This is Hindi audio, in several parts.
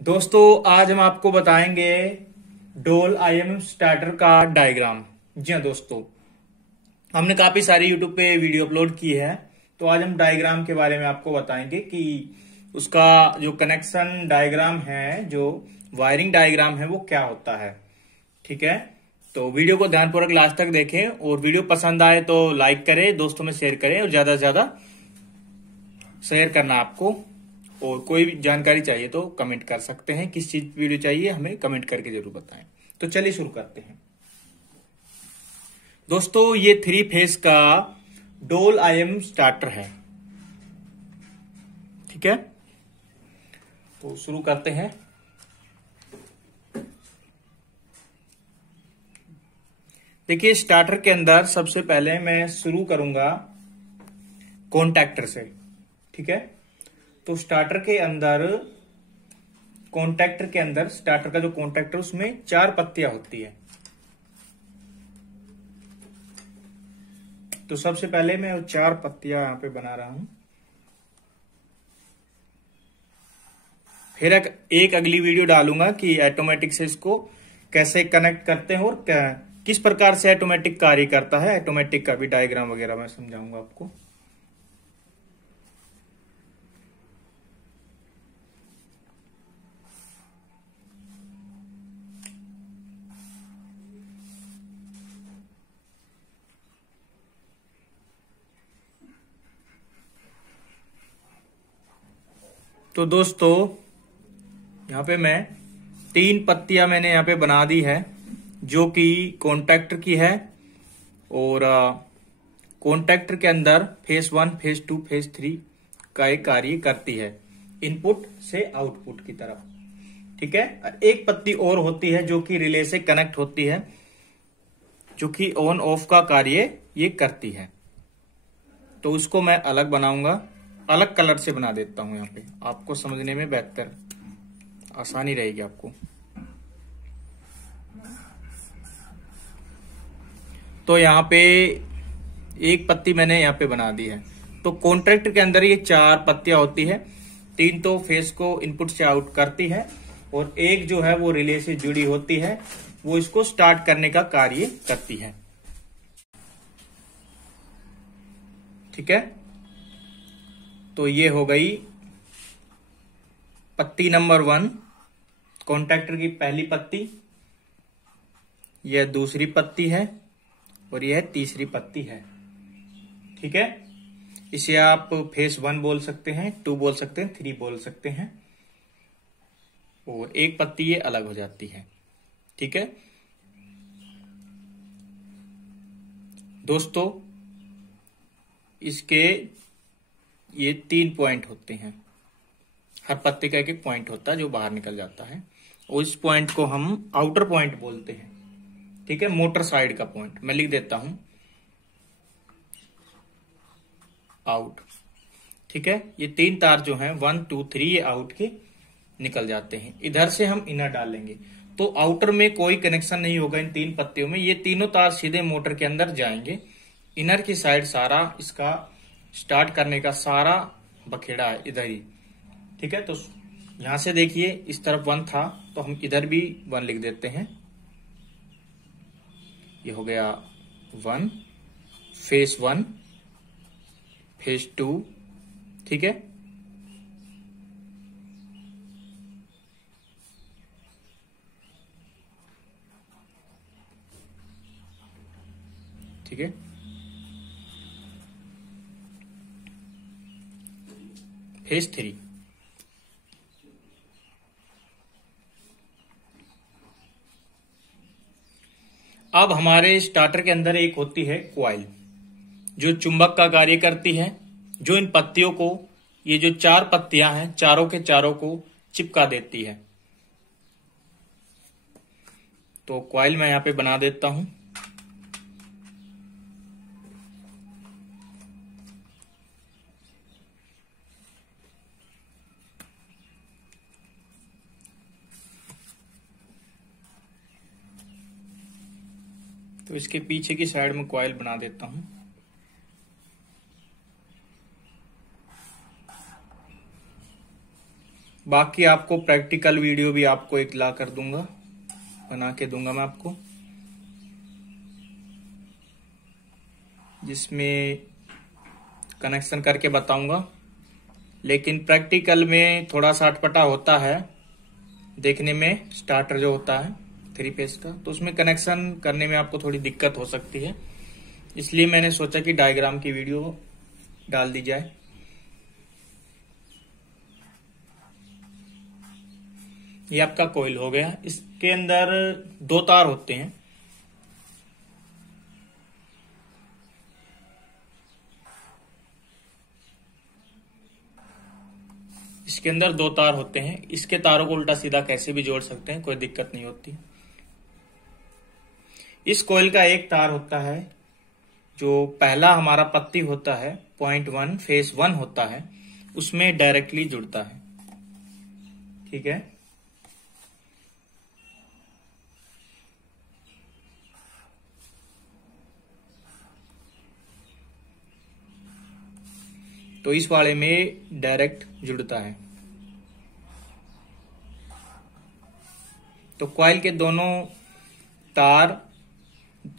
दोस्तों आज हम आपको बताएंगे डोल आईएमएम स्टार्टर का डायग्राम। जी हाँ दोस्तों, हमने काफी सारी यूट्यूब पे वीडियो अपलोड की है, तो आज हम डायग्राम के बारे में आपको बताएंगे कि उसका जो कनेक्शन डायग्राम है, जो वायरिंग डायग्राम है, वो क्या होता है। ठीक है, तो वीडियो को ध्यानपूर्वक लास्ट तक देखें और वीडियो पसंद आए तो लाइक करें, दोस्तों में शेयर करें और ज्यादा से ज्यादा शेयर करना आपको। और कोई भी जानकारी चाहिए तो कमेंट कर सकते हैं, किस चीज वीडियो चाहिए हमें कमेंट करके जरूर बताएं। तो चलिए शुरू करते हैं दोस्तों। ये 3 फेज का डोल आईएमएम स्टार्टर है। ठीक है, तो शुरू करते हैं। देखिए, स्टार्टर के अंदर सबसे पहले मैं शुरू करूंगा कॉन्टैक्टर से। ठीक है, तो स्टार्टर के अंदर स्टार्टर का जो कॉन्टैक्टर, उसमें 4 पत्तियां होती है। तो सबसे पहले मैं वो 4 पत्तियां यहां पे बना रहा हूं। फिर एक अगली वीडियो डालूंगा कि ऑटोमेटिक से इसको कैसे कनेक्ट करते हैं और किस प्रकार से ऑटोमेटिक कार्य करता है। ऑटोमेटिक का भी डायग्राम वगैरह मैं समझाऊंगा आपको। तो दोस्तों, यहां पे मैं 3 पत्तियां मैंने यहां पे बना दी है, जो कि कॉन्टैक्टर की है। और कॉन्टैक्टर के अंदर फेज 1, फेज 2, फेज 3 का एक कार्य करती है, इनपुट से आउटपुट की तरफ। ठीक है, एक पत्ती और होती है जो कि रिले से कनेक्ट होती है, जो कि ऑन ऑफ का कार्य ये करती है। तो उसको मैं अलग बनाऊंगा, अलग कलर से बना देता हूं। यहां पे आपको समझने में बेहतर आसानी रहेगी आपको। तो यहां पे एक पत्ती मैंने यहां पे बना दी है। तो कॉन्ट्रैक्टर के अंदर ये 4 पत्तियां होती है। 3 तो फेस को इनपुट से आउट करती है और एक जो है वो रिले से जुड़ी होती है, वो इसको स्टार्ट करने का कार्य करती है। ठीक है, तो ये हो गई पत्ती नंबर 1, कॉन्टैक्टर की पहली पत्ती। यह दूसरी पत्ती है और यह तीसरी पत्ती है। ठीक है, इसे आप फेस 1 बोल सकते हैं, 2 बोल सकते हैं, 3 बोल सकते हैं। और एक पत्ती ये अलग हो जाती है। ठीक है दोस्तों, इसके ये 3 पॉइंट होते हैं। हर पत्ते का एक पॉइंट होता है जो बाहर निकल जाता है, और इस पॉइंट को हम आउटर पॉइंट बोलते हैं। ठीक है, मोटर साइड का पॉइंट मैं लिख देता हूं, आउट। ठीक है, ये 3 तार जो हैं 1, 2, 3 ये आउट के निकल जाते हैं। इधर से हम इनर डालेंगे, तो आउटर में कोई कनेक्शन नहीं होगा इन 3 पत्तियों में। ये तीनों तार सीधे मोटर के अंदर जाएंगे। इनर की साइड सारा इसका स्टार्ट करने का सारा बखेड़ा है इधर ही। ठीक है, तो यहां से देखिए, इस तरफ 1 था तो हम इधर भी 1 लिख देते हैं। ये हो गया 1, फेज 1, फेज 2। ठीक है, ठीक है, फेज 3। अब हमारे स्टार्टर के अंदर एक होती है क्वाइल, जो चुंबक का कार्य करती है, जो इन पत्तियों को, ये जो 4 पत्तियां हैं, चारों के चारों को चिपका देती है। तो क्वाइल मैं यहां पे बना देता हूं। तो इसके पीछे की साइड में कॉइल बना देता हूं। बाकी आपको प्रैक्टिकल वीडियो भी आपको एक ला कर दूंगा, बना के दूंगा मैं आपको, जिसमें कनेक्शन करके बताऊंगा। लेकिन प्रैक्टिकल में थोड़ा सा अटपटा होता है देखने में, स्टार्टर जो होता है 3 फेज का, तो उसमें कनेक्शन करने में आपको थोड़ी दिक्कत हो सकती है। इसलिए मैंने सोचा कि डायग्राम की वीडियो डाल दी जाए। ये आपका कॉइल हो गया। इसके अंदर 2 तार होते हैं। इसके अंदर 2 तार होते हैं। इसके तारों को उल्टा सीधा कैसे भी जोड़ सकते हैं, कोई दिक्कत नहीं होती। इस कॉइल का एक तार होता है, जो पहला हमारा पत्ती होता है, पॉइंट 1 फेज 1 होता है, उसमें डायरेक्टली जुड़ता है। ठीक है। तो इस वाले में डायरेक्ट जुड़ता है। तो कॉइल के दोनों तार,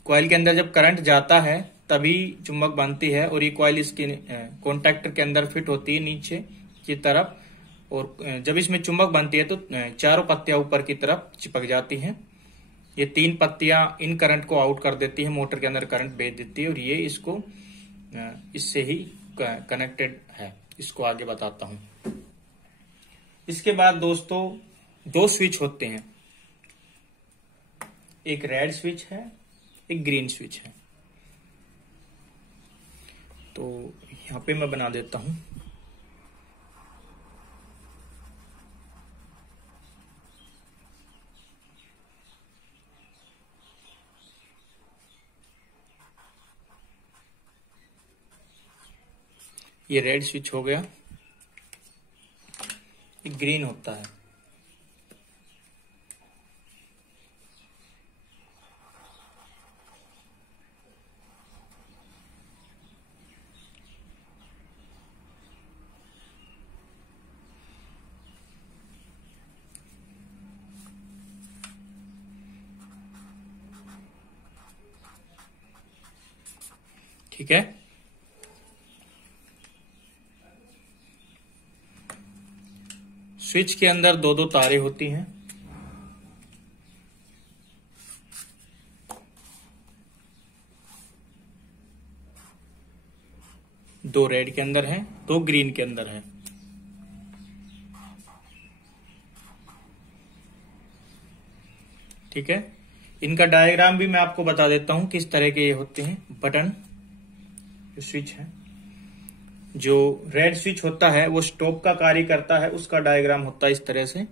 कॉइल के अंदर जब करंट जाता है तभी चुंबक बनती है, और ये कॉइल इसके कॉन्टैक्टर के अंदर फिट होती है नीचे की तरफ, और जब इसमें चुंबक बनती है तो चारों पत्तियां ऊपर की तरफ चिपक जाती हैं। ये 3 पत्तियां इन करंट को आउट कर देती है, मोटर के अंदर करंट भेज देती है, और ये इसको इससे ही कनेक्टेड है। इसको आगे बताता हूं। इसके बाद दोस्तों 2 स्विच होते हैं, एक रेड स्विच है, एक ग्रीन स्विच है। तो यहां पे मैं बना देता हूं। ये रेड स्विच हो गया, ये ग्रीन होता है। ठीक है। स्विच के अंदर 2 तारें होती हैं। दो रेड के अंदर है, 2 ग्रीन के अंदर है। ठीक है। इनका डायग्राम भी मैं आपको बता देता हूं किस तरह के ये होते हैं। बटन जो स्विच है, जो रेड स्विच होता है वो स्टॉप का कार्य करता है, उसका डायग्राम होता है इस तरह से।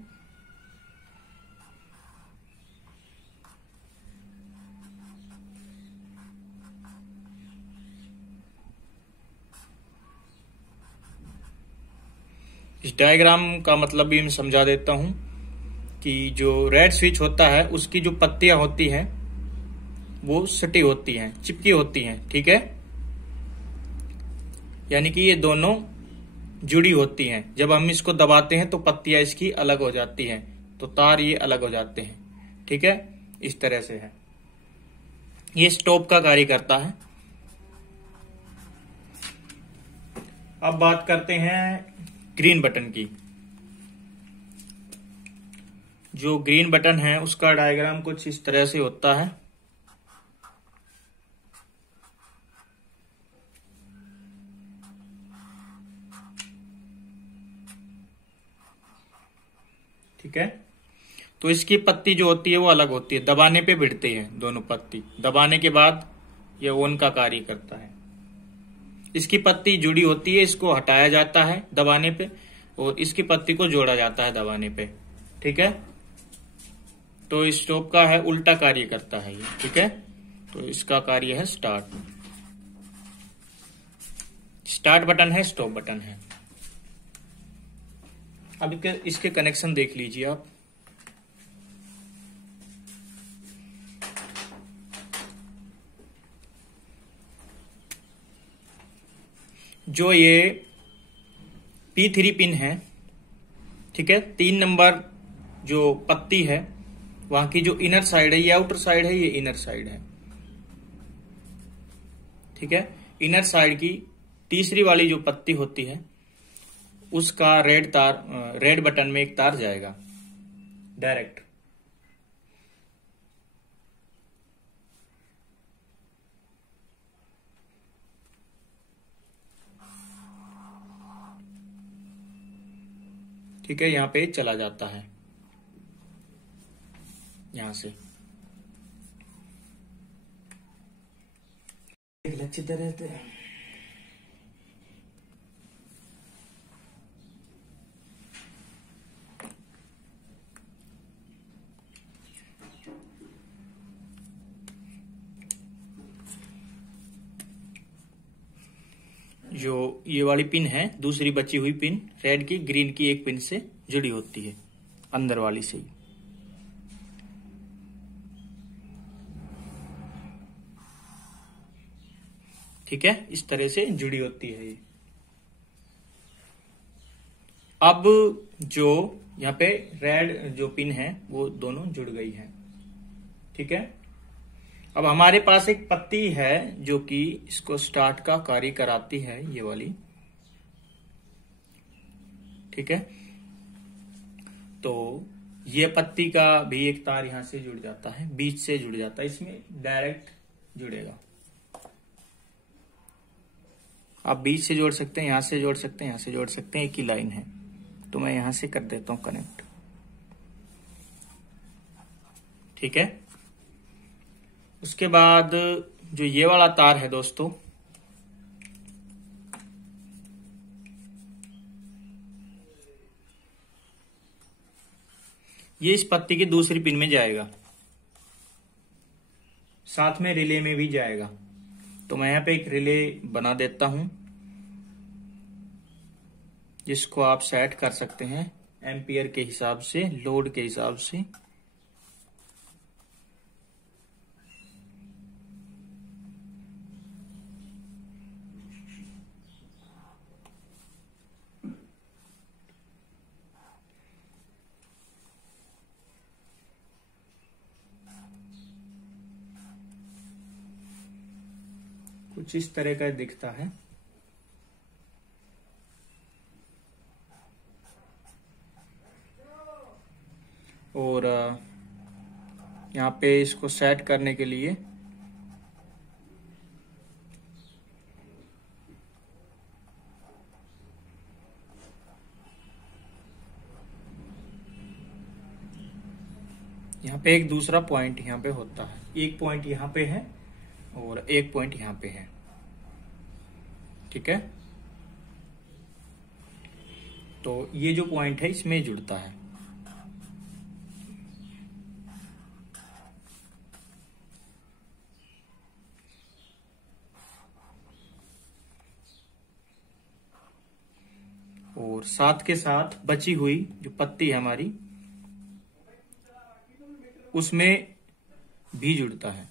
इस डायग्राम का मतलब भी मैं समझा देता हूं कि जो रेड स्विच होता है उसकी जो पत्तियां होती हैं वो सटी होती हैं, चिपकी होती हैं। ठीक है। यानी कि ये दोनों जुड़ी होती हैं। जब हम इसको दबाते हैं तो पत्तियां इसकी अलग हो जाती हैं, तो तार ये अलग हो जाते हैं। ठीक है। इस तरह से है। ये स्टॉप का कार्य करता है। अब बात करते हैं ग्रीन बटन की। जो ग्रीन बटन है उसका डायग्राम कुछ इस तरह से होता है। ठीक है। तो इसकी पत्ती जो होती है वो अलग होती है, दबाने पे भिड़ती है दोनों पत्ती। दबाने के बाद ये ऑन का कार्य करता है। इसकी पत्ती जुड़ी होती है, इसको हटाया जाता है दबाने पे, और इसकी पत्ती को जोड़ा जाता है दबाने पे। ठीक है। तो स्टॉप का है उल्टा कार्य करता है ये। ठीक है। तो इसका कार्य है स्टार्ट। स्टार्ट बटन है, स्टॉप बटन है। अब इसके कनेक्शन देख लीजिए आप। जो ये P3 पिन है, ठीक है। 3 नंबर जो पत्ती है वहां की जो इनर साइड है, ये आउटर साइड है, ये इनर साइड है। ठीक है। इनर साइड की तीसरी वाली जो पत्ती होती है उसका रेड बटन में एक तार जाएगा डायरेक्ट। ठीक है, यहां पे चला जाता है, यहां से लक्षित रहते हैं। जो ये वाली पिन है, दूसरी बची हुई पिन रेड की ग्रीन की एक पिन से जुड़ी होती है, अंदर वाली से ही। ठीक है, इस तरह से जुड़ी होती है ये। अब जो यहाँ पे रेड जो पिन है वो दोनों जुड़ गई है। ठीक है। अब हमारे पास एक पत्ती है जो कि इसको स्टार्ट का कार्य कराती है, ये वाली। ठीक है। तो ये पत्ती का भी एक तार यहां से जुड़ जाता है, बीच से जुड़ जाता है, इसमें डायरेक्ट जुड़ेगा। आप बीच से जोड़ सकते हैं, यहां से जोड़ सकते हैं, यहां से जोड़ सकते हैं, एक ही लाइन है। तो मैं यहां से कर देता हूं कनेक्ट। ठीक है। उसके बाद जो ये वाला तार है दोस्तों, ये इस पत्ती की दूसरी पिन में जाएगा, साथ में रिले में भी जाएगा। तो मैं यहां पे एक रिले बना देता हूं, जिसको आप सेट कर सकते हैं एम्पियर के हिसाब से, लोड के हिसाब से। कुछ इस तरह का दिखता है। और यहाँ पे इसको सेट करने के लिए यहाँ पे एक दूसरा पॉइंट यहाँ पे होता है। एक पॉइंट यहाँ पे है और एक पॉइंट यहाँ पे है। ठीक है। तो ये जो पॉइंट है इसमें जुड़ता है। और साथ के साथ बची हुई जो पत्ती है हमारी, उसमें भी जुड़ता है।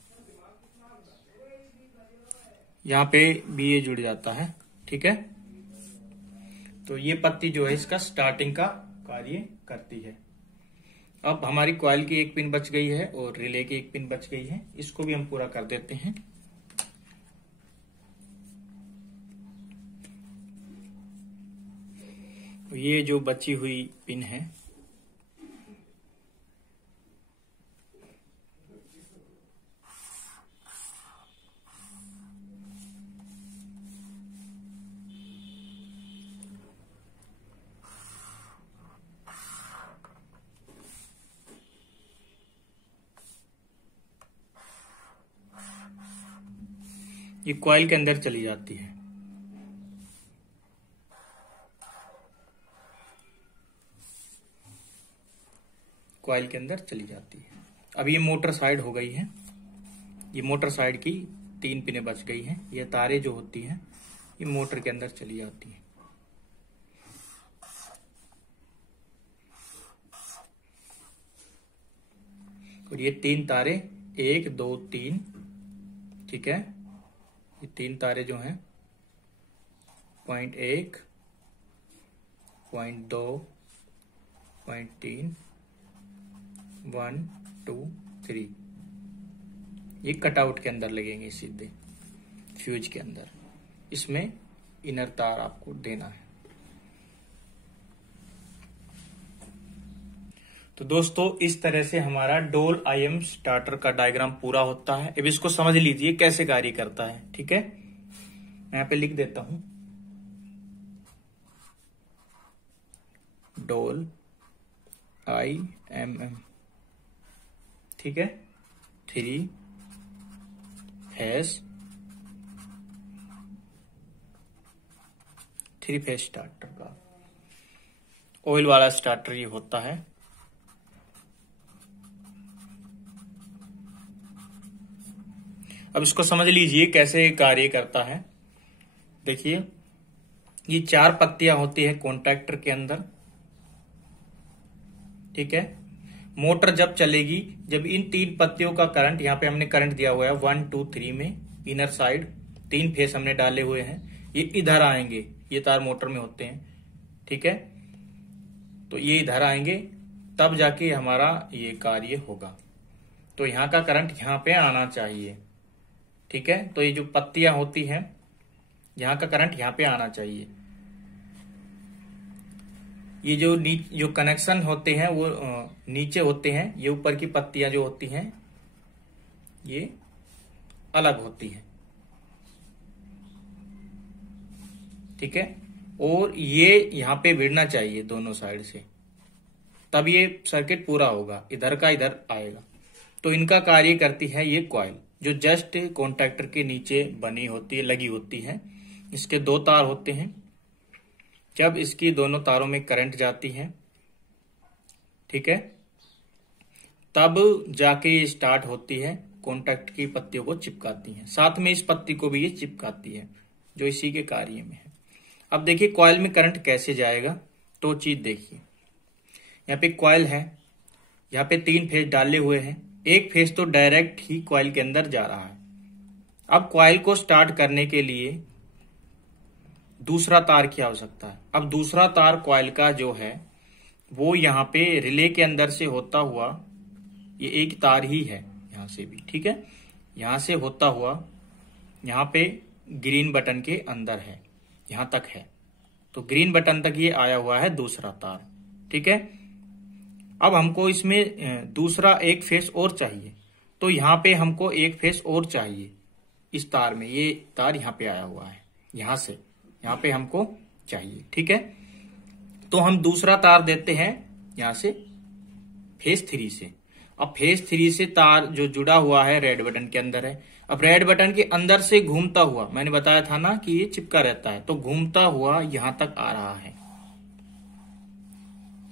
यहां पे भी ये जुड़ जाता है। ठीक है। तो ये पत्ती जो है इसका स्टार्टिंग का कार्य करती है। अब हमारी कॉइल की एक पिन बच गई है और रिले की एक पिन बच गई है, इसको भी हम पूरा कर देते हैं। ये जो बची हुई पिन है, ये कॉइल के अंदर चली जाती है। कॉइल के अंदर चली जाती है। अब ये मोटर साइड हो गई है। ये मोटर साइड की 3 पिनें बच गई हैं। ये तारे जो होती हैं ये मोटर के अंदर चली जाती हैं। और ये 3 तारे, 1 2 3, ठीक है। ये 3 तारे जो हैं, पॉइंट 1, पॉइंट 2 0.3 1 2 3 ये कटआउट के अंदर लगेंगे सीधे फ्यूज के अंदर। इसमें इनर तार आपको देना है। तो दोस्तों इस तरह से हमारा डोल IM स्टार्टर का डायग्राम पूरा होता है। अब इसको समझ लीजिए कैसे कार्य करता है। ठीक है, मैं यहां पे लिख देता हूं डोल IMM। ठीक है, 3 फेज स्टार्टर का ऑयल वाला स्टार्टर ये होता है। अब इसको समझ लीजिए कैसे कार्य करता है। देखिए ये 4 पत्तियां होती है कॉन्टैक्टर के अंदर। ठीक है, मोटर जब चलेगी, जब इन 3 पत्तियों का करंट, यहां पे हमने करंट दिया हुआ है 1 2 3 में इनर साइड 3 फेस हमने डाले हुए हैं, ये इधर आएंगे। ये तार मोटर में होते हैं। ठीक है, तो ये इधर आएंगे तब जाके हमारा ये कार्य होगा। तो यहां का करंट यहां पे आना चाहिए। ठीक है, तो ये जो पत्तियां होती हैं यहां का करंट यहां पे आना चाहिए। ये जो कनेक्शन होते हैं वो नीचे होते हैं। ये ऊपर की पत्तियां जो होती हैं ये अलग होती हैं। ठीक है, और ये यहां पे भिड़ना चाहिए दोनों साइड से, तब ये सर्किट पूरा होगा। इधर का इधर आएगा। तो इनका कार्य करती है ये कॉइल, जो जस्ट कॉन्टैक्टर के नीचे बनी होती है, लगी होती है। इसके 2 तार होते हैं। जब इसकी दोनों तारों में करंट जाती है, ठीक है, तब जाके ये स्टार्ट होती है, कॉन्टैक्ट की पत्तियों को चिपकाती है। साथ में इस पत्ती को भी ये चिपकाती है, जो इसी के कार्य में है। अब देखिए कॉइल में करंट कैसे जाएगा, तो चीज देखिए। यहाँ पे कॉइल है, यहाँ पे 3 फेज डाले हुए हैं। एक फेज तो डायरेक्ट ही कॉइल के अंदर जा रहा है। अब कॉइल को स्टार्ट करने के लिए दूसरा तार की आवश्यकता है। अब दूसरा तार कॉइल का जो है वो यहाँ पे रिले के अंदर से होता हुआ, ये एक तार ही है यहां से भी। ठीक है, यहां से होता हुआ यहाँ पे ग्रीन बटन के अंदर है, यहां तक है। तो ग्रीन बटन तक ये आया हुआ है दूसरा तार। ठीक है, अब हमको इसमें दूसरा एक फेस और चाहिए। तो यहां पे हमको एक फेस और चाहिए इस तार में। ये तार यहां पे आया हुआ है, यहां से यहां पे हमको चाहिए। ठीक है, तो हम दूसरा तार देते हैं यहां से फेज 3 से। अब फेज 3 से तार जो जुड़ा हुआ है रेड बटन के अंदर है। अब रेड बटन के अंदर से घूमता हुआ, मैंने बताया था ना कि ये चिपका रहता है, तो घूमता हुआ यहां तक आ रहा है।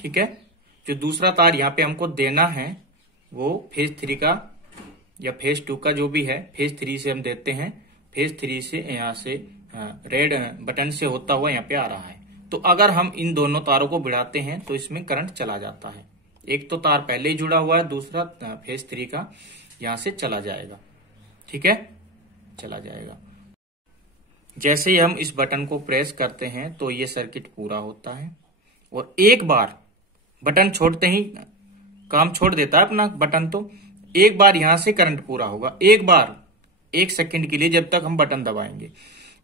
ठीक है, जो दूसरा तार यहां पे हमको देना है वो फेज 3 का या फेज 2 का जो भी है, फेज 3 से हम देते हैं। फेज 3 से यहां से रेड बटन से होता हुआ यहाँ पे आ रहा है। तो अगर हम इन दोनों तारों को भिड़ाते हैं तो इसमें करंट चला जाता है। एक तो तार पहले ही जुड़ा हुआ है, दूसरा फेज 3 का यहां से चला जाएगा। ठीक है, चला जाएगा। जैसे ही हम इस बटन को प्रेस करते हैं तो ये सर्किट पूरा होता है। और एक बार बटन छोड़ते ही काम छोड़ देता है अपना बटन, तो एक बार यहां से करंट पूरा होगा। एक बार 1 सेकंड के लिए, जब तक हम बटन दबाएंगे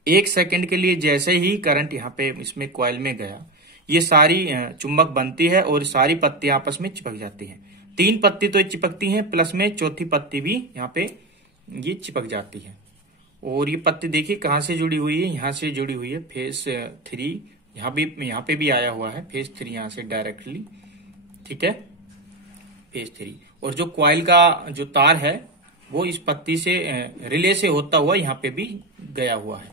1 सेकंड के लिए, जैसे ही करंट यहाँ पे इसमें कॉइल में गया, ये सारी चुंबक बनती है और सारी पत्तियां आपस में चिपक जाती हैं। 3 पत्ती तो चिपकती हैं, प्लस में चौथी पत्ती भी यहाँ पे ये चिपक जाती है। और ये पत्ती देखिए कहां से जुड़ी हुई है, यहां से जुड़ी हुई है। फेज 3 यहाँ पे भी आया हुआ है, फेज 3 यहां से डायरेक्टली। ठीक है, फेज 3। और जो कॉइल का जो तार है वो इस पत्ती से रिले से होता हुआ यहाँ पे भी गया हुआ है।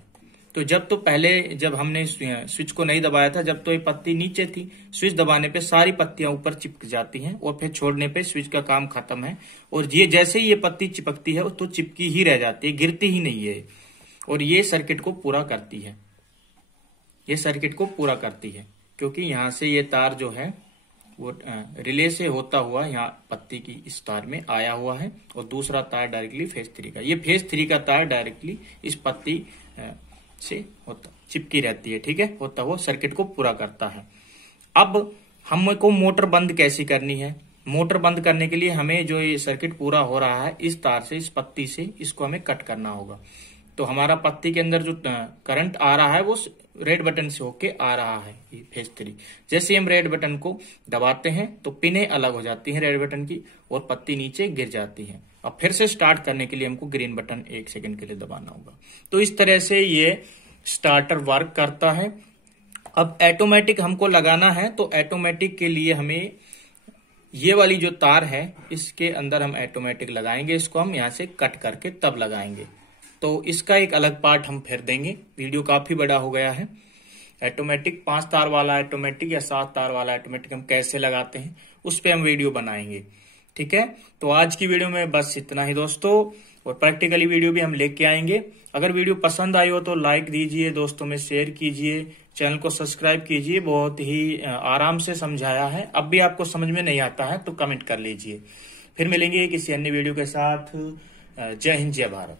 तो जब हमने स्विच को नहीं दबाया था, जब तो ये पत्ती नीचे थी, स्विच दबाने पे सारी पत्तियां ऊपर चिपक जाती हैं और फिर छोड़ने पे स्विच का काम खत्म है। और ये जैसे ही ये पत्ती चिपकती है तो चिपकी ही रह जाती है, गिरती ही नहीं है। और ये सर्किट को पूरा करती है, ये सर्किट को पूरा करती है, क्योंकि यहां से ये तार जो है वो रिले से होता हुआ यहाँ पत्ती की इस तार में आया हुआ है। और दूसरा तार डायरेक्टली फेज 3 का, ये फेज 3 का तार डायरेक्टली इस पत्ती से होता चिपकी रहती है। ठीक है, होता हुआ सर्किट को पूरा करता है। अब हमको मोटर बंद कैसी करनी है। मोटर बंद करने के लिए हमें जो ये सर्किट पूरा हो रहा है इस तार से, इस पत्ती से इसको हमें कट करना होगा। तो हमारा पत्ती के अंदर जो करंट आ रहा है वो रेड बटन से होके आ रहा है, ये फेज 3। जैसे हम रेड बटन को दबाते हैं तो पिनें अलग हो जाती हैं रेड बटन की और पत्ती नीचे गिर जाती है। अब फिर से स्टार्ट करने के लिए हमको ग्रीन बटन 1 सेकंड के लिए दबाना होगा। तो इस तरह से ये स्टार्टर वर्क करता है। अब ऑटोमेटिक हमको लगाना है, तो ऑटोमेटिक के लिए हमें ये वाली जो तार है इसके अंदर हम ऑटोमेटिक लगाएंगे। इसको हम यहां से कट करके तब लगाएंगे। तो इसका एक अलग पार्ट हम फिर देंगे, वीडियो काफी बड़ा हो गया है। ऑटोमेटिक 5 तार वाला ऑटोमेटिक या 7 तार वाला ऑटोमेटिक हम कैसे लगाते हैं उस पे हम वीडियो बनाएंगे। ठीक है, तो आज की वीडियो में बस इतना ही दोस्तों, और प्रैक्टिकली वीडियो भी हम लेके आएंगे। अगर वीडियो पसंद आई हो तो लाइक दीजिए, दोस्तों में शेयर कीजिए, चैनल को सब्सक्राइब कीजिए। बहुत ही आराम से समझाया है, अब भी आपको समझ में नहीं आता है तो कमेंट कर लीजिए। फिर मिलेंगे किसी अन्य वीडियो के साथ। जय हिंद, जय भारत।